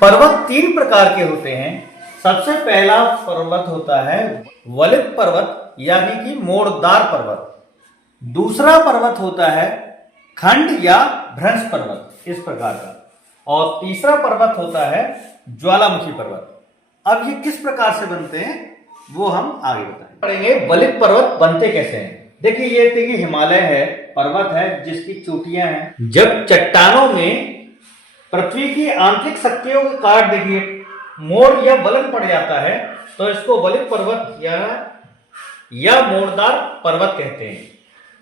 पर्वत तीन प्रकार के होते हैं। सबसे पहला पर्वत होता है वलित पर्वत यानी कि मोड़दार पर्वत। दूसरा पर्वत होता है खंड या भ्रंश पर्वत इस प्रकार का, और तीसरा पर्वत होता है ज्वालामुखी पर्वत। अब ये किस प्रकार से बनते हैं वो हम आगे बताएंगे। पढ़ेंगे वलित पर्वत बनते कैसे हैं। देखिए ये देखिए हिमालय है, पर्वत है जिसकी चोटियां हैं। जब चट्टानों में पृथ्वी की आंतरिक शक्तियों के कारण देखिए मोड़ या वलन पड़ जाता है तो इसको वलित पर्वत या मोड़दार पर्वत कहते हैं।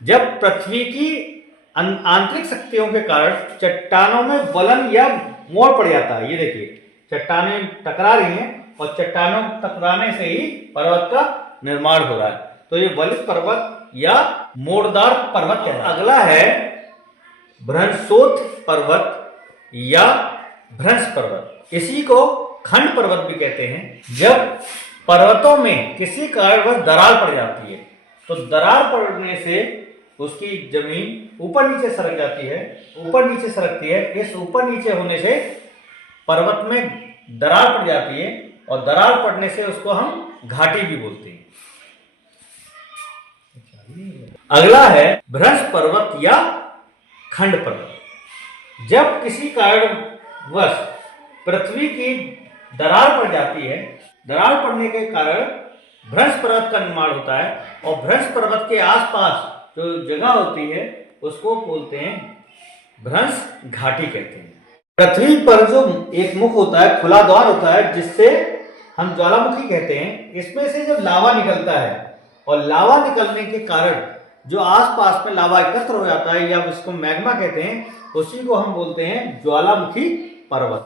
जब पृथ्वी की आंतरिक शक्तियों के कारण चट्टानों में वलन या मोड़ पड़ जाता है, ये देखिए चट्टानें टकरा रही हैं और चट्टानों टकराने से ही पर्वत का निर्माण हो रहा है, तो ये वलित पर्वत या मोड़दार पर्वत कहते हैं। अगला है भ्रंशोत्थ पर्वत या भ्रंश पर्वत, इसी को खंड पर्वत भी कहते हैं। जब पर्वतों में किसी कारणवश दरार पड़ जाती है तो दरार पड़ने से उसकी जमीन ऊपर नीचे सरक जाती है, ऊपर नीचे सरकती है। इस ऊपर नीचे होने से पर्वत में दरार पड़ जाती है और दरार पड़ने से उसको हम घाटी भी बोलते हैं। अगला है भ्रंश पर्वत या खंड पर्वत। जब किसी कारणवश पृथ्वी की दरार पड़ जाती है, दरार पड़ने के कारण भ्रंश पर्वत का निर्माण होता है और भ्रंश पर्वत के आसपास जो जगह होती है उसको बोलते हैं भ्रंश घाटी कहते हैं। पृथ्वी पर जो एक मुख होता है, खुला द्वार होता है जिससे हम ज्वालामुखी कहते हैं, इसमें से जब लावा निकलता है और लावा निकलने के कारण जो आसपास में लावा एकत्र हो जाता है या उसको मैग्मा कहते हैं, उसी को हम बोलते हैं ज्वालामुखी पर्वत।